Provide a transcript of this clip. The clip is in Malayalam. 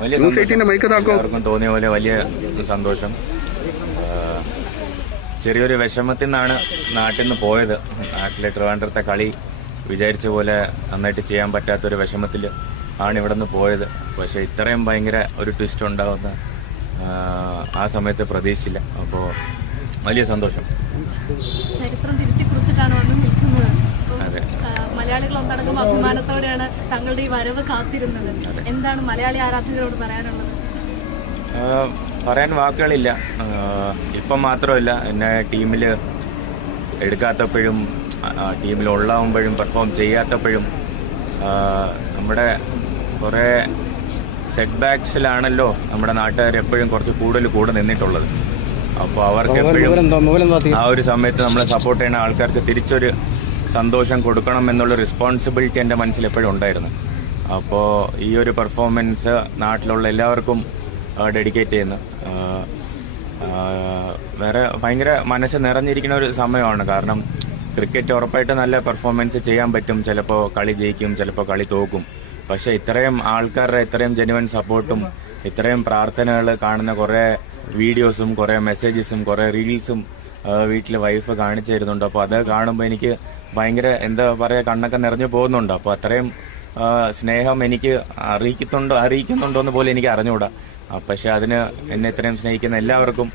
വലിയ എല്ലാവർക്കും തോന്നിയ പോലെ വലിയ സന്തോഷം. ചെറിയൊരു വിഷമത്തിൽ നിന്നാണ് നാട്ടിൽ നിന്ന് പോയത്. നാട്ടിലെ ട്രിവാൻഡ്രത്തെ കളി വിചാരിച്ച പോലെ നന്നായിട്ട് ചെയ്യാൻ പറ്റാത്തൊരു വിഷമത്തിൽ ആണ് ഇവിടെ നിന്ന് പോയത്. പക്ഷെ ഇത്രയും ഭയങ്കര ഒരു ട്വിസ്റ്റ് ഉണ്ടാവുന്ന ആ സമയത്ത് പ്രതീക്ഷിച്ചില്ല. അപ്പോൾ വലിയ സന്തോഷം. ചരിത്രം തിരുത്തി കുറിച്ചിട്ടാണ് വന്ന് നിൽക്കുന്നത്. അതെ, മലയാളികൾ ഒന്നടങ്കം അഭിമാനത്തോടെയാണ് തങ്ങളുടെ ഈ വരവ് കാത്തിരുന്നത്. എന്താണ് മലയാളി ആരാധകരോട് പറയാനുള്ളത്? പറയാൻ വാക്കുകളില്ല. ഇപ്പം മാത്രമല്ല, എന്നെ ടീമിൽ എടുക്കാത്തപ്പോഴും ടീമിൽ ഉള്ളാവുമ്പോഴും പെർഫോം ചെയ്യാത്തപ്പോഴും നമ്മുടെ കുറേ സെറ്റ് ബാക്സിലാണല്ലോ നമ്മുടെ നാട്ടുകാർ എപ്പോഴും കുറച്ച് കൂടുതൽ കൂടെ നിന്നിട്ടുള്ളത്. അപ്പോൾ അവർക്ക് എപ്പോഴും ആ ഒരു സമയത്ത് നമ്മളെ സപ്പോർട്ട് ചെയ്യുന്ന ആൾക്കാർക്ക് തിരിച്ചൊരു സന്തോഷം കൊടുക്കണം എന്നുള്ള റെസ്പോൺസിബിലിറ്റി എൻ്റെ മനസ്സിൽ എപ്പോഴും ഉണ്ടായിരുന്നു. അപ്പോൾ ഈ ഒരു പെർഫോമൻസ് നാട്ടിലുള്ള എല്ലാവർക്കും ഡെഡിക്കേറ്റ് ചെയ്യുന്നു. വേറെ ഭയങ്കര മനസ്സ് നിറഞ്ഞിരിക്കുന്ന ഒരു സമയമാണ്. കാരണം ക്രിക്കറ്റ് ഉറപ്പായിട്ട് നല്ല പെർഫോമൻസ് ചെയ്യാൻ പറ്റും. ചിലപ്പോൾ കളി ജയിക്കും, ചിലപ്പോൾ കളി തോക്കും. പക്ഷെ ഇത്രയും ആൾക്കാരുടെ ഇത്രയും ജെന്യുവൻ സപ്പോർട്ടും ഇത്രയും പ്രാർത്ഥനകൾ കാണുന്ന കുറേ വീഡിയോസും കുറേ മെസ്സേജസും കുറേ റീൽസും വീട്ടിൽ വൈഫ് കാണിച്ചു തരുന്നുണ്ട്. അപ്പോൾ അത് കാണുമ്പോൾ എനിക്ക് ഭയങ്കര എന്താ പറയുക, കണ്ണൊക്കെ നിറഞ്ഞു പോകുന്നുണ്ട്. അപ്പോൾ അത്രയും സ്നേഹം എനിക്ക് അറിയിക്കുന്നുണ്ടോ എന്ന് പോലും എനിക്ക് അറിഞ്ഞുകൂടാ. പക്ഷെ അതിന് എന്നെ ഇത്രയും സ്നേഹിക്കുന്ന എല്ലാവർക്കും